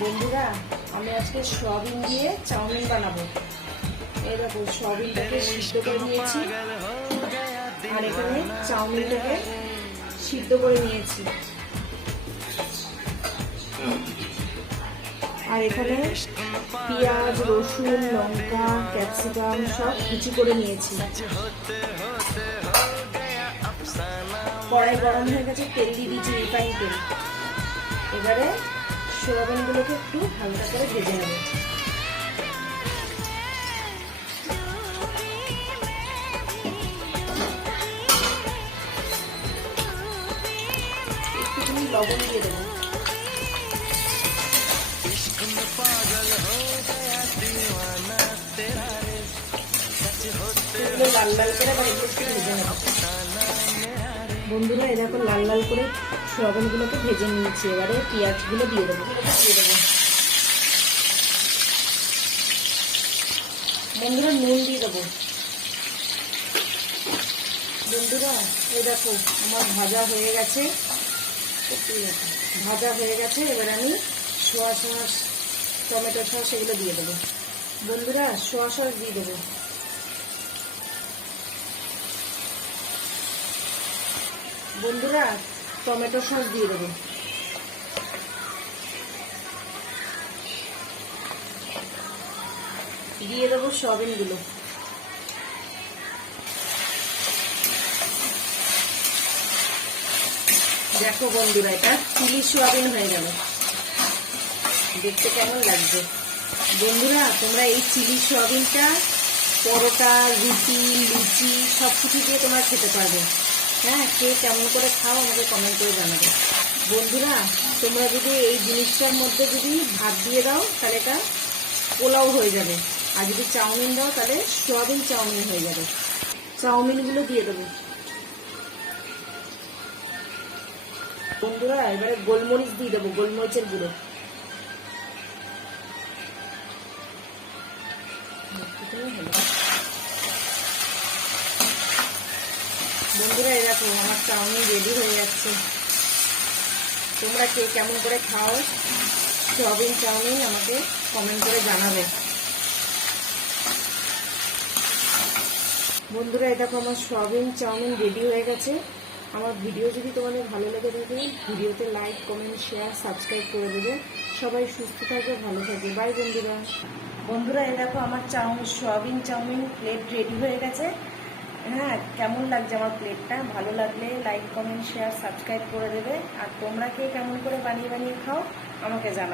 বন্ধুরা, আমি আজকে সয়াবিন দিয়ে চাউমিন বানাবো। এই দেখো, সয়াবিনটাকে সিদ্ধ করে নিয়েছি আর এখানে চাউমিনটাকে সিদ্ধ করে নিয়েছি। আর এখানে পেঁয়াজ, রসুন, লঙ্কা, ক্যাপসিকাম সব কুচি করে নিয়েছি। কড়াই গরম হয়ে গেছে, তেল দিয়ে দিয়েছি, রিফাইন তেল। এবারে সয়াবিনগুলোকে একটু হালকা করে ভেজে নেব। একটুখানি লবণ দিয়ে দেবো। লাল লাল করে আবার একটু ভেজে নেব। বন্ধুরা, এরকম লাল লাল করে সয়াবিনগুলোকে ভেজে নিয়েছি। এবারে পেঁয়াজগুলো দিয়ে দেবো। বন্ধুরা, নুন দিয়ে দেবো। বন্ধুরা, এই দেখো আমার ভাজা হয়ে গেছে। এবার আমি সোয়া সস, টমেটো সস এগুলো দিয়ে দেবো। বন্ধুরা, সোয়া সস দিয়ে দেবো। বন্ধুরা, টমেটো সস দিয়ে দেবো। দিয়ে দেবো সয়াবিনগুলো। দেখো বন্ধুরা, এটা চিলি সয়াবিন হয়ে গেল। দেখতে কেমন লাগছে? বন্ধুরা, তোমরা এই চিলি সয়াবিনটা পরোটা, রুটি, লুচি সব কিছু দিয়ে তোমরা খেতে পারবে। হ্যাঁ, কে কেমন করে খাও আমাকে কমেন্ট করে জানাবে। বন্ধুরা, তোমরা যদি এই জিনিসটার মধ্যে যদি ভাত দিয়ে দাও তাহলে এটা পোলাও হয়ে যাবে। আর যদি চাউমিন দাও তাহলে সয়াবিন চাউমিন হয়ে যাবে। চাউমিনগুলো দিয়ে দেবো। বন্ধুরা, এবারে গোলমরিচ দিয়ে দেবো, গোলমরিচের গুঁড়ো। বন্ধুরা, এরকম আমার চাউমিন রেডি হয়ে যাচ্ছে। তোমরা কে কেমন করে খাও সয়াবিন চাউমিন আমাকে কমেন্ট করে জানাবে। বন্ধুরা, এই দেখো আমার সয়াবিন চাউমিন রেডি হয়ে গেছে। আমার ভিডিও যদি তোমাদের ভালো লেগে থাকে ভিডিওতে লাইক, কমেন্ট, শেয়ার, সাবস্ক্রাইব করে দেবে। সবাই সুস্থ থাকবে, ভালো থাকবে। বাই বন্ধুরা। বন্ধুরা, এই দেখো আমার সয়াবিন চাউমিন প্লেট রেডি হয়ে গেছে। হ্যাঁ, কেমন লাগছে আমার প্লেটটা? ভালো লাগলে লাইক, কমেন্ট, শেয়ার, সাবস্ক্রাইব করে দেবে। আর তোমরা কে কেমন করে বানিয়ে বানিয়ে খাও আমাকে জানাও।